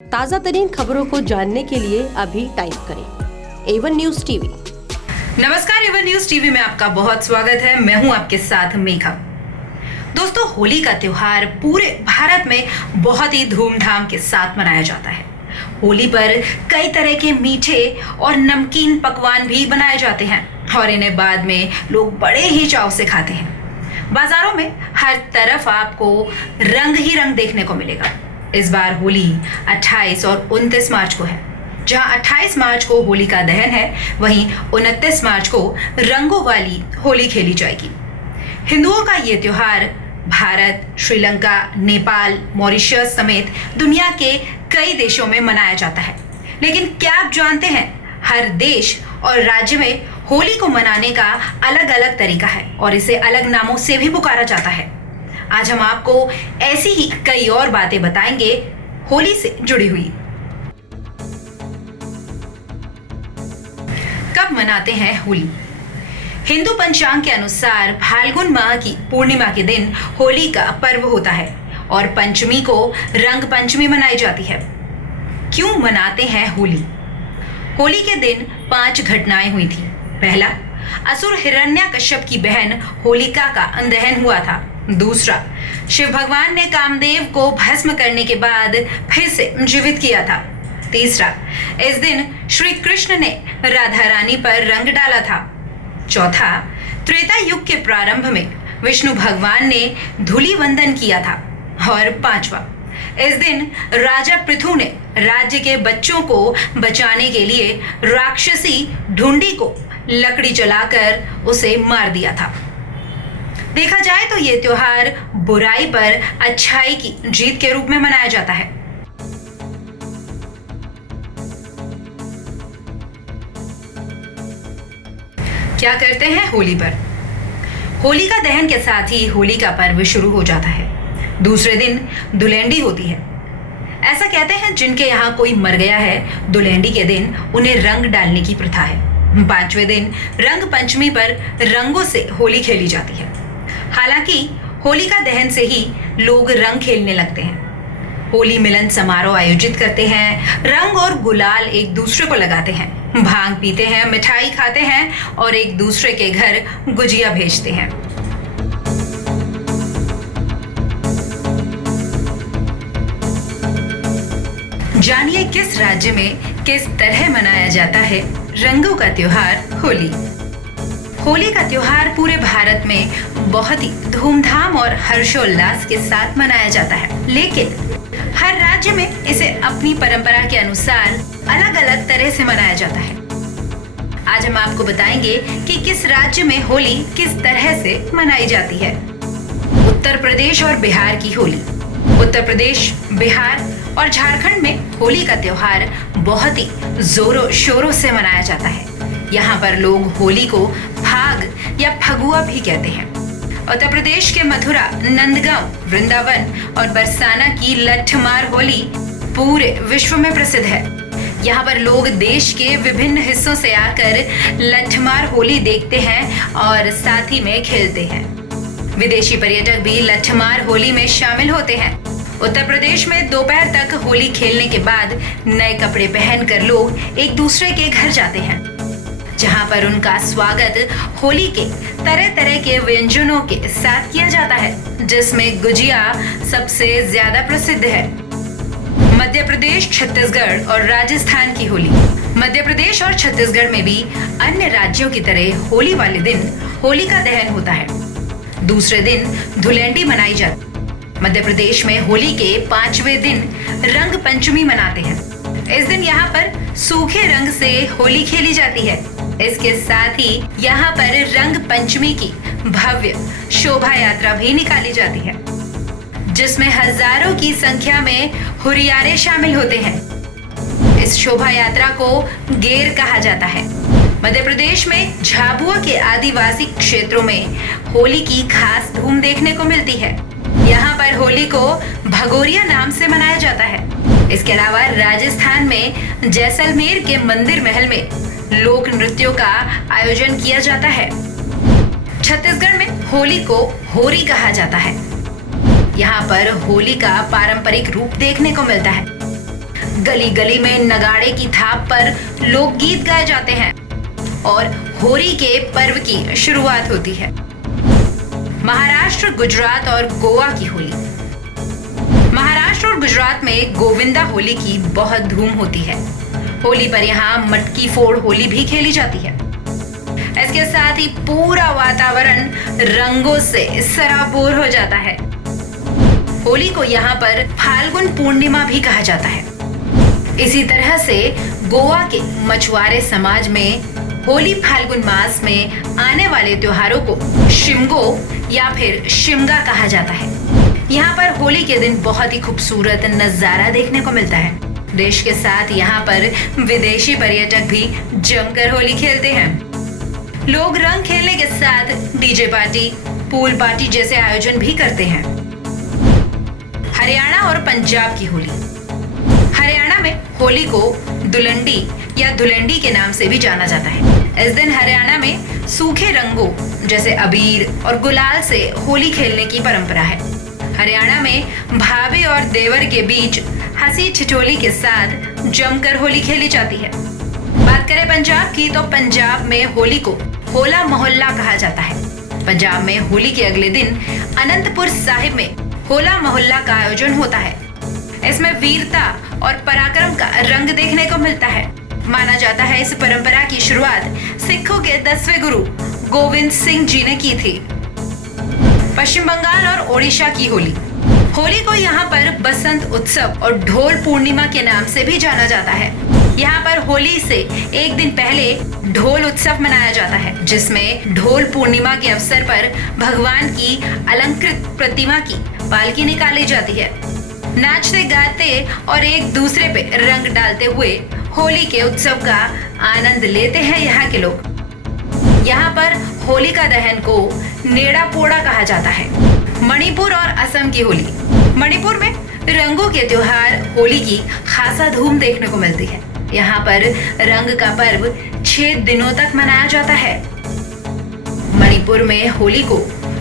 ताज़ा तरीन खबरों को जानने के लिए अभी टाइप करें A1 न्यूज़ टीवी। नमस्कार, A1 न्यूज़ टीवी में आपका बहुत स्वागत है। मैं हूं आपके साथ मेघा। दोस्तों, होली का त्योहार पूरे भारत में बहुत ही धूमधाम के साथ मनाया जाता है। होली पर कई तरह के मीठे और नमकीन पकवान भी बनाए जाते हैं और इन्हें बाद में लोग बड़े ही चाव से खाते हैं। बाजारों में हर तरफ आपको रंग ही रंग देखने को मिलेगा। इस बार होली 28 और 29 मार्च को है। जहां 28 मार्च को होलिका दहन है, वहीं 29 मार्च को रंगों वाली होली खेली जाएगी। हिंदुओं का ये त्योहार भारत, श्रीलंका, नेपाल, मॉरिशस समेत दुनिया के कई देशों में मनाया जाता है। लेकिन क्या आप जानते हैं, हर देश और राज्य में होली को मनाने का अलग अलग तरीका है और इसे अलग नामों से भी पुकारा जाता है। आज हम आपको ऐसी ही कई और बातें बताएंगे होली से जुड़ी हुई। कब मनाते हैं होली? हिंदू पंचांग के अनुसार फाल्गुन माह की पूर्णिमा के दिन होली का पर्व होता है और पंचमी को रंग पंचमी मनाई जाती है। क्यों मनाते हैं होली? होली के दिन 5 घटनाएं हुई थी। पहला, असुर हिरण्यकश्यप की बहन होलिका का दहन हुआ था। दूसरा, शिव भगवान ने कामदेव को भस्म करने के बाद फिर से जीवित किया था। तीसरा, इस दिन श्री कृष्ण ने राधा रानी पर रंग डाला था। चौथा, त्रेता युग के प्रारंभ में विष्णु भगवान ने धूलि वंदन किया था। और पांचवा, इस दिन राजा पृथु ने राज्य के बच्चों को बचाने के लिए राक्षसी ढूंढी को लकड़ी जलाकर उसे मार दिया था। देखा जाए तो ये त्योहार बुराई पर अच्छाई की जीत के रूप में मनाया जाता है। क्या करते हैं होली पर? होली का दहन के साथ ही होली का पर्व शुरू हो जाता है। दूसरे दिन धुलेंडी होती है। ऐसा कहते हैं जिनके यहाँ कोई मर गया है, धुलेंडी के दिन उन्हें रंग डालने की प्रथा है। 5वें दिन रंग पंचमी पर रंगों से होली खेली जाती है। हालांकि होलिका दहन से ही लोग रंग खेलने लगते हैं। होली मिलन समारोह आयोजित करते हैं, रंग और गुलाल एक दूसरे को लगाते हैं, भांग पीते हैं, मिठाई खाते हैं और एक दूसरे के घर गुजिया भेजते हैं। जानिए किस राज्य में किस तरह मनाया जाता है रंगों का त्योहार होली। होली का त्योहार पूरे भारत में बहुत ही धूमधाम और हर्षोल्लास के साथ मनाया जाता है, लेकिन हर राज्य में इसे अपनी परंपरा के अनुसार अलग अलग तरह से मनाया जाता है। आज हम आपको बताएंगे कि किस राज्य में होली किस तरह से मनाई जाती है। उत्तर प्रदेश और बिहार की होली। उत्तर प्रदेश, बिहार और झारखंड में होली का त्योहार बहुत ही जोरों शोरों से मनाया जाता है। यहाँ पर लोग होली को फाग या फगुआ भी कहते हैं। उत्तर प्रदेश के मथुरा, नंदगांव, वृंदावन और बरसाना की लठमार होली पूरे विश्व में प्रसिद्ध है। यहाँ पर लोग देश के विभिन्न हिस्सों से आकर लठमार होली देखते हैं और साथ ही में खेलते हैं। विदेशी पर्यटक भी लठमार होली में शामिल होते हैं। उत्तर प्रदेश में दोपहर तक होली खेलने के बाद नए कपड़े पहनकर लोग एक दूसरे के घर जाते हैं, जहां पर उनका स्वागत होली के तरह तरह के व्यंजनों के साथ किया जाता है, जिसमें गुजिया सबसे ज्यादा प्रसिद्ध है। मध्य प्रदेश, छत्तीसगढ़ और राजस्थान की होली। मध्य प्रदेश और छत्तीसगढ़ में भी अन्य राज्यों की तरह होली वाले दिन होलिका दहन होता है। दूसरे दिन धुलेंडी मनाई जाती है। मध्य प्रदेश में होली के 5वें दिन रंग पंचमी मनाते हैं। इस दिन यहाँ पर सूखे रंग से होली खेली जाती है। इसके साथ ही यहाँ पर रंग पंचमी की भव्य शोभा यात्रा भी निकाली जाती है, जिसमें हजारों की संख्या में हुरियारे शामिल होते हैं। इस शोभा यात्रा को गेर कहा जाता है। मध्य प्रदेश में झाबुआ के आदिवासी क्षेत्रों में होली की खास धूम देखने को मिलती है। यहाँ पर होली को भगोरिया नाम से मनाया जाता है। इसके अलावा राजस्थान में जैसलमेर के मंदिर महल में लोक नृत्यों का आयोजन किया जाता है। छत्तीसगढ़ में होली को होरी कहा जाता है। यहाँ पर होली का पारंपरिक रूप देखने को मिलता है। गली गली में नगाड़े की थाप पर लोकगीत गाए जाते हैं और होली के पर्व की शुरुआत होती है। महाराष्ट्र, गुजरात और गोवा की होली। महाराष्ट्र और गुजरात में गोविंदा होली की बहुत धूम होती है। होली पर यहाँ मटकी फोड़ होली भी खेली जाती है। इसके साथ ही पूरा वातावरण रंगों से सराबोर हो जाता है। होली को यहाँ पर फाल्गुन पूर्णिमा भी कहा जाता है। इसी तरह से गोवा के मछुआरे समाज में होली फाल्गुन मास में आने वाले त्योहारों को शिमगो या फिर शिमगा कहा जाता है। यहाँ पर होली के दिन बहुत ही खूबसूरत नजारा देखने को मिलता है। देश के साथ यहाँ पर विदेशी पर्यटक भी जमकर होली खेलते हैं। लोग रंग खेलने के साथ डीजे पार्टी, पूल पार्टी जैसे आयोजन भी करते हैं। हरियाणा और पंजाब की होली। हरियाणा में होली को दुलंडी या धुलंडी के नाम से भी जाना जाता है। इस दिन हरियाणा में सूखे रंगों जैसे अबीर और गुलाल से होली खेलने की परंपरा है। हरियाणा में भाभी और देवर के बीच हंसी ठिठोली के साथ जमकर होली खेली जाती है। बात करें पंजाब की तो पंजाब में होली को होला मोहल्ला कहा जाता है। पंजाब में होली के अगले दिन अनंतपुर साहिब में होला मोहल्ला का आयोजन होता है। इसमें वीरता और पराक्रम का रंग देखने को मिलता है। माना जाता है इस परंपरा की शुरुआत सिखों के 10वें गुरु गोविंद सिंह जी ने की थी। पश्चिम बंगाल और ओडिशा की होली। होली को यहाँ पर बसंत उत्सव और ढोल पूर्णिमा के नाम से भी जाना जाता है। यहाँ पर होली से एक दिन पहले ढोल उत्सव मनाया जाता है, जिसमें ढोल पूर्णिमा के अवसर पर भगवान की अलंकृत प्रतिमा की पालकी निकाली जाती है। नाचते गाते और एक दूसरे पे रंग डालते हुए होली के उत्सव का आनंद लेते हैं यहाँ के लोग। यहाँ पर होलिका दहन को नेड़ा पोड़ा कहा जाता है। मणिपुर और असम की होली। मणिपुर में रंगों के त्योहार होली की खासा धूम देखने को मिलती है। यहाँ पर रंग का पर्व 6 दिनों तक मनाया जाता है। मणिपुर में होली को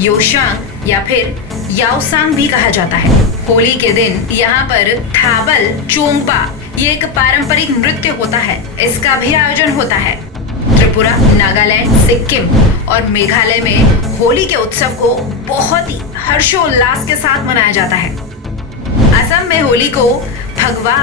योशांग या फिर याओसांग भी कहा जाता है। होली के दिन यहाँ पर थाबल चोंगबा ये एक पारंपरिक नृत्य होता है, इसका भी आयोजन होता है। त्रिपुरा, नागालैंड, सिक्किम और मेघालय में होली के उत्सव को बहुत ही हर्षोल्लास के साथ मनाया जाता है। असम में होली को फगवा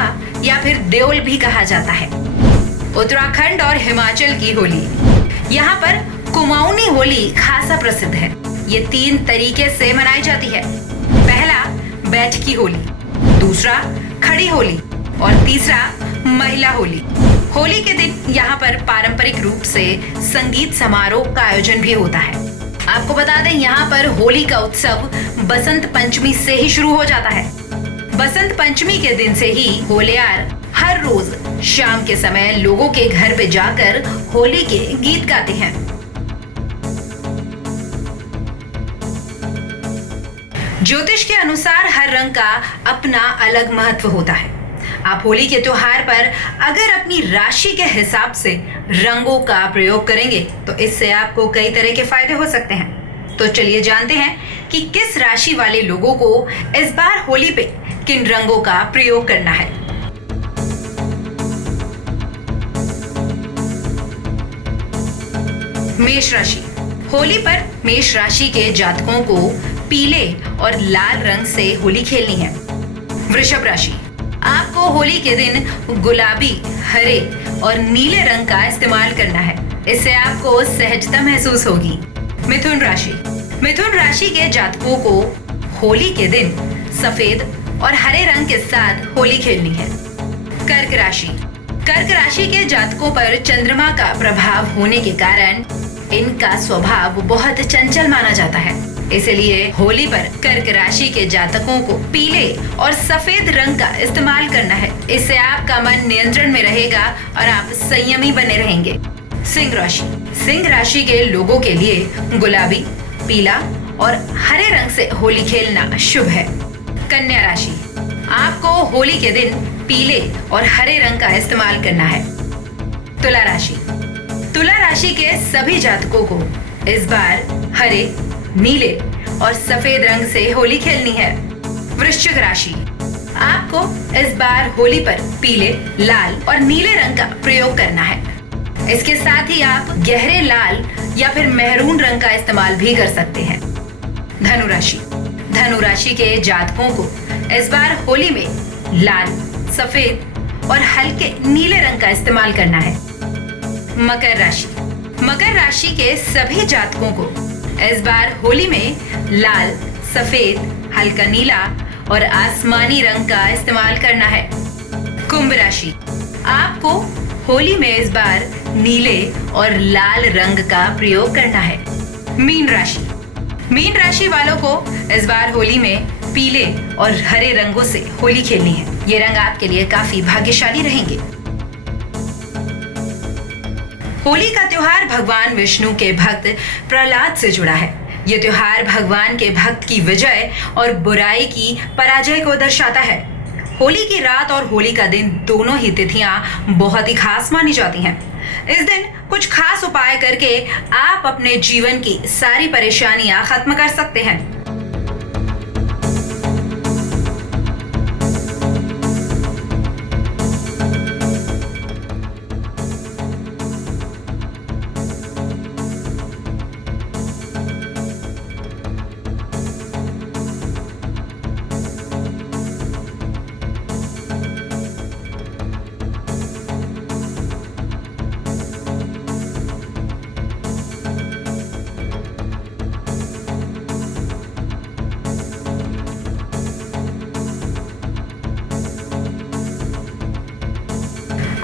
या फिर देओल भी कहा जाता है। उत्तराखंड और हिमाचल की होली। यहाँ पर कुमाऊनी होली खासा प्रसिद्ध है। ये 3 तरीके से मनाई जाती है। पहला बैठकी होली, दूसरा खड़ी होली और तीसरा महिला होली। होली के दिन यहाँ पर पारंपरिक रूप से संगीत समारोह का आयोजन भी होता है। आपको बता दें यहाँ पर होली का उत्सव बसंत पंचमी से ही शुरू हो जाता है। बसंत पंचमी के दिन से ही होलियार हर रोज शाम के समय लोगों के घर पे जाकर होली के गीत गाते हैं। ज्योतिष के अनुसार हर रंग का अपना अलग महत्व होता है। आप होली के त्योहार पर अगर अपनी राशि के हिसाब से रंगों का प्रयोग करेंगे तो इससे आपको कई तरह के फायदे हो सकते हैं। तो चलिए जानते हैं कि किस राशि वाले लोगों को इस बार होली पे किन रंगों का प्रयोग करना है। मेष राशि। होली पर मेष राशि के जातकों को पीले और लाल रंग से होली खेलनी है। वृषभ राशि। आपको होली के दिन गुलाबी, हरे और नीले रंग का इस्तेमाल करना है। इससे आपको सहजता महसूस होगी। मिथुन राशि। मिथुन राशि के जातकों को होली के दिन सफेद और हरे रंग के साथ होली खेलनी है। कर्क राशि। कर्क राशि के जातकों पर चंद्रमा का प्रभाव होने के कारण इनका स्वभाव बहुत चंचल माना जाता है। इसलिए होली पर कर्क राशि के जातकों को पीले और सफेद रंग का इस्तेमाल करना है। इससे आपका मन नियंत्रण में रहेगा और आप संयमी बने रहेंगे। सिंह राशि। सिंह राशि के लोगों के लिए गुलाबी, पीला और हरे रंग से होली खेलना शुभ है। कन्या राशि। आपको होली के दिन पीले और हरे रंग का इस्तेमाल करना है। तुला राशि। तुला राशि के सभी जातकों को इस बार हरे, नीले और सफेद रंग से होली खेलनी है। वृश्चिक राशि। आपको इस बार होली पर पीले, लाल और नीले रंग का प्रयोग करना है। इसके साथ ही आप गहरे लाल या फिर मेहरून रंग का इस्तेमाल भी कर सकते हैं। धनु राशि। धनु राशि के जातकों को इस बार होली में लाल, सफेद और हल्के नीले रंग का इस्तेमाल करना है। मकर राशि। मकर राशि के सभी जातकों को इस बार होली में लाल, सफेद, हल्का नीला और आसमानी रंग का इस्तेमाल करना है। कुंभ राशि। आपको होली में इस बार नीले और लाल रंग का प्रयोग करना है। मीन राशि। मीन राशि वालों को इस बार होली में पीले और हरे रंगों से होली खेलनी है। ये रंग आपके लिए काफी भाग्यशाली रहेंगे। होली का त्योहार भगवान विष्णु के भक्त प्रहलाद से जुड़ा है। ये त्योहार भगवान के भक्त की विजय और बुराई की पराजय को दर्शाता है। होली की रात और होली का दिन दोनों ही तिथियां बहुत ही खास मानी जाती हैं। इस दिन कुछ खास उपाय करके आप अपने जीवन की सारी परेशानियां खत्म कर सकते हैं।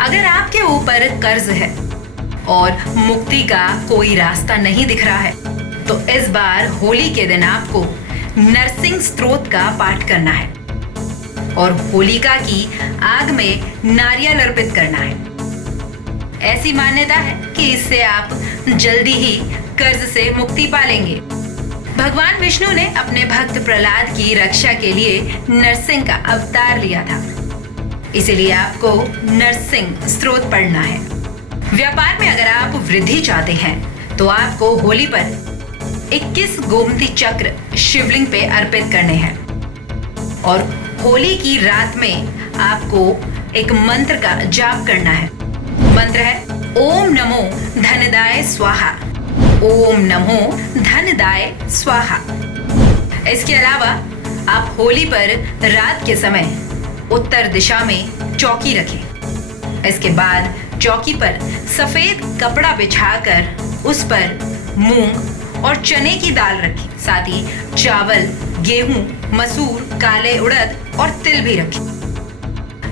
अगर आपके ऊपर कर्ज है और मुक्ति का कोई रास्ता नहीं दिख रहा है, तो इस बार होली के दिन आपको नरसिंह स्तोत्र का पाठ करना है और होलिका की आग में नारियल अर्पित करना है। ऐसी मान्यता है कि इससे आप जल्दी ही कर्ज से मुक्ति पालेंगे। भगवान विष्णु ने अपने भक्त प्रहलाद की रक्षा के लिए नरसिंह का अवतार लिया था, इसीलिए आपको नरसिंह स्तोत्र पढ़ना है। व्यापार में अगर आप वृद्धि चाहते हैं तो आपको होली पर 21 गोमती चक्र शिवलिंग पे अर्पित करने हैं और होली की रात में आपको एक मंत्र का जाप करना है। मंत्र है ओम नमो धनदाय स्वाहा। ओम नमो धनदाय स्वाहा। इसके अलावा आप होली पर रात के समय उत्तर दिशा में चौकी रखें। इसके बाद चौकी पर सफेद कपड़ा बिछाकर उस पर मूंग और चने की दाल रखें। साथ ही चावल, गेहूं, मसूर, काले उड़द और तिल भी रखें।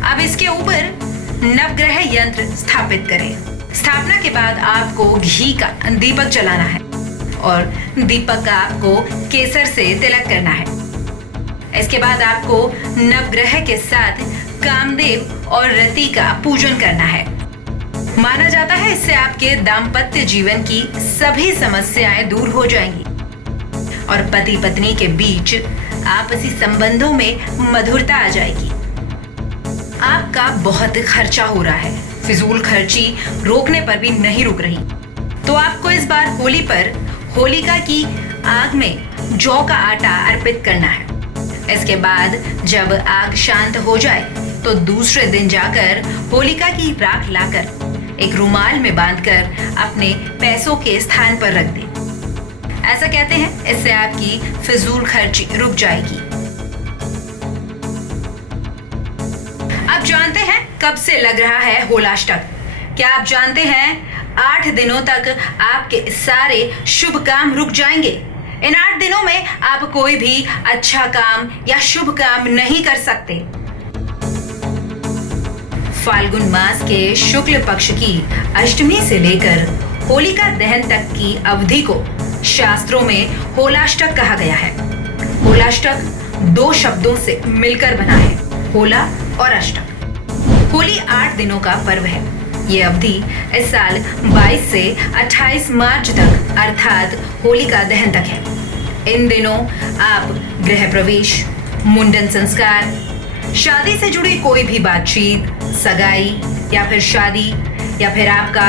अब इसके ऊपर नवग्रह यंत्र स्थापित करें। स्थापना के बाद आपको घी का दीपक जलाना है और दीपक का आपको केसर से तिलक करना है। इसके बाद आपको नवग्रह के साथ कामदेव और रति का पूजन करना है। माना जाता है इससे आपके दाम्पत्य जीवन की सभी समस्याएं दूर हो जाएंगी और पति पत्नी के बीच आपसी संबंधों में मधुरता आ जाएगी। आपका बहुत खर्चा हो रहा है, फिजूल खर्ची रोकने पर भी नहीं रुक रही, तो आपको इस बार होली पर होलिका की आग में जौ का आटा अर्पित करना है। इसके बाद जब आग शांत हो जाए तो दूसरे दिन जाकर होलिका की राख लाकर एक रुमाल में बांधकर अपने पैसों के स्थान पर रख दें। ऐसा कहते हैं इससे आपकी फिजूल खर्ची रुक जाएगी। अब जानते हैं कब से लग रहा है होलाष्टक। क्या आप जानते हैं 8 दिनों तक आपके सारे शुभ काम रुक जाएंगे। इन 8 दिनों में आप कोई भी अच्छा काम या शुभ काम नहीं कर सकते। फाल्गुन मास के शुक्ल पक्ष की अष्टमी से लेकर होलिका दहन तक की अवधि को शास्त्रों में होलाष्टक कहा गया है। होलाष्टक 2 शब्दों से मिलकर बना है, होला और अष्टक। होली 8 दिनों का पर्व है। ये अवधि इस साल 22 से 28 मार्च तक अर्थात होलिका दहन तक है। इन दिनों आप गृह प्रवेश, मुंडन संस्कार, शादी से जुड़ी कोई भी बातचीत, सगाई या फिर शादी या फिर आपका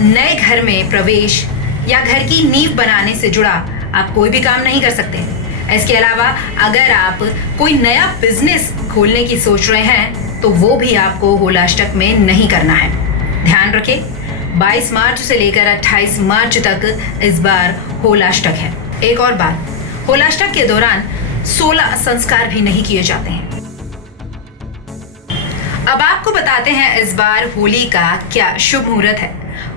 नए घर में प्रवेश या घर की नींव बनाने से जुड़ा आप कोई भी काम नहीं कर सकते। इसके अलावा अगर आप कोई नया बिजनेस खोलने की सोच रहे हैं तो वो भी आपको होलाष्टक में नहीं करना है। ध्यान रखें 22 मार्च से लेकर 28 मार्च तक इस बार होलाष्टक है। एक और बात, होलाष्टक के दौरान 16 संस्कार भी नहीं किए जाते हैं। अब आपको बताते हैं इस बार होली का क्या शुभ मुहूर्त है,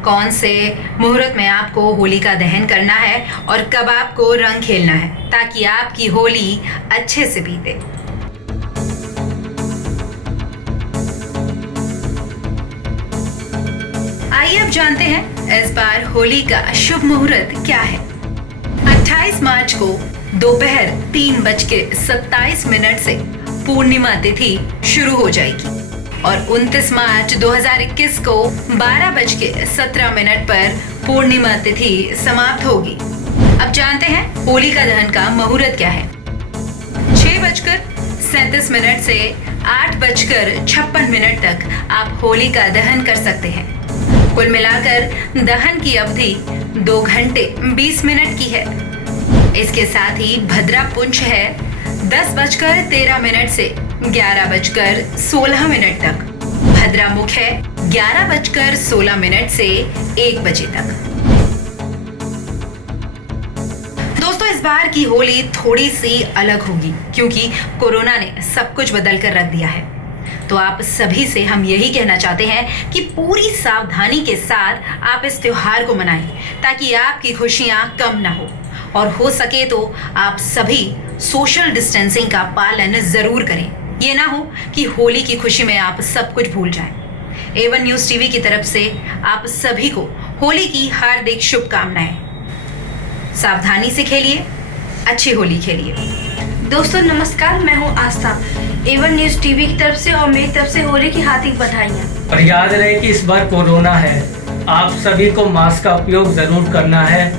कौन से मुहूर्त में आपको होली का दहन करना है और कब आपको रंग खेलना है ताकि आपकी होली अच्छे से बीते। आइए अब जानते हैं इस बार होली का शुभ मुहूर्त क्या है। 28 मार्च को दोपहर 3:27 से पूर्णिमा तिथि शुरू हो जाएगी और 29 मार्च 2021 को 12:17 पर पूर्णिमा तिथि समाप्त होगी। अब जानते हैं होली का दहन का मुहूर्त क्या है। 6:37 से 8:56 तक आप होली का दहन कर सकते हैं। कुल मिलाकर दहन की अवधि 2 घंटे 20 मिनट की है। इसके साथ ही भद्रा पुंछ है 10:13 से 11:16 तक। भद्रा मुख है 11:16 से 1 बजे तक। दोस्तों, इस बार की होली थोड़ी सी अलग होगी क्योंकि कोरोना ने सब कुछ बदल कर रख दिया है। तो आप सभी से हम यही कहना चाहते हैं कि पूरी सावधानी के साथ आप इस त्योहार को मनाएं ताकि आपकी खुशियां कम ना हो और हो सके तो आप सभी सोशल डिस्टेंसिंग का पालन जरूर करें। ये ना हो कि होली की खुशी में आप सब कुछ भूल जाएं। A1 न्यूज़ टीवी की तरफ से आप सभी को होली की हार्दिक शुभकामनाएं। सावधानी से खेलिए, अच्छी होली खेलिए। दोस्तों नमस्कार, मैं हूँ आस्था। A1 न्यूज़ टीवी की तरफ से और मेरी तरफ से होली की हार्दिक बधाइयाँ। और याद रहे कि इस बार कोरोना है, आप सभी को मास्क का उपयोग जरूर करना है।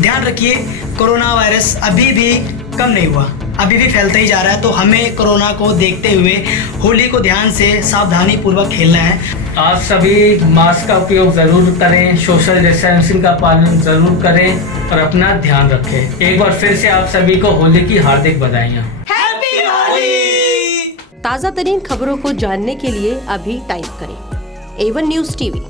ध्यान रखिए, कोरोना वायरस अभी भी कम नहीं हुआ, अभी भी फैलता ही जा रहा है। तो हमें कोरोना को देखते हुए होली को ध्यान से सावधानी पूर्वक खेलना है। आप सभी मास्क का उपयोग जरूर करें, सोशल डिस्टेंसिंग का पालन जरूर करें और अपना ध्यान रखें। एक बार फिर से आप सभी को होली की हार्दिक बधाइयाँ। हैप्पी होली। ताज़ा तरीन खबरों को जानने के लिए अभी टाइप करें A1 न्यूज़ टीवी।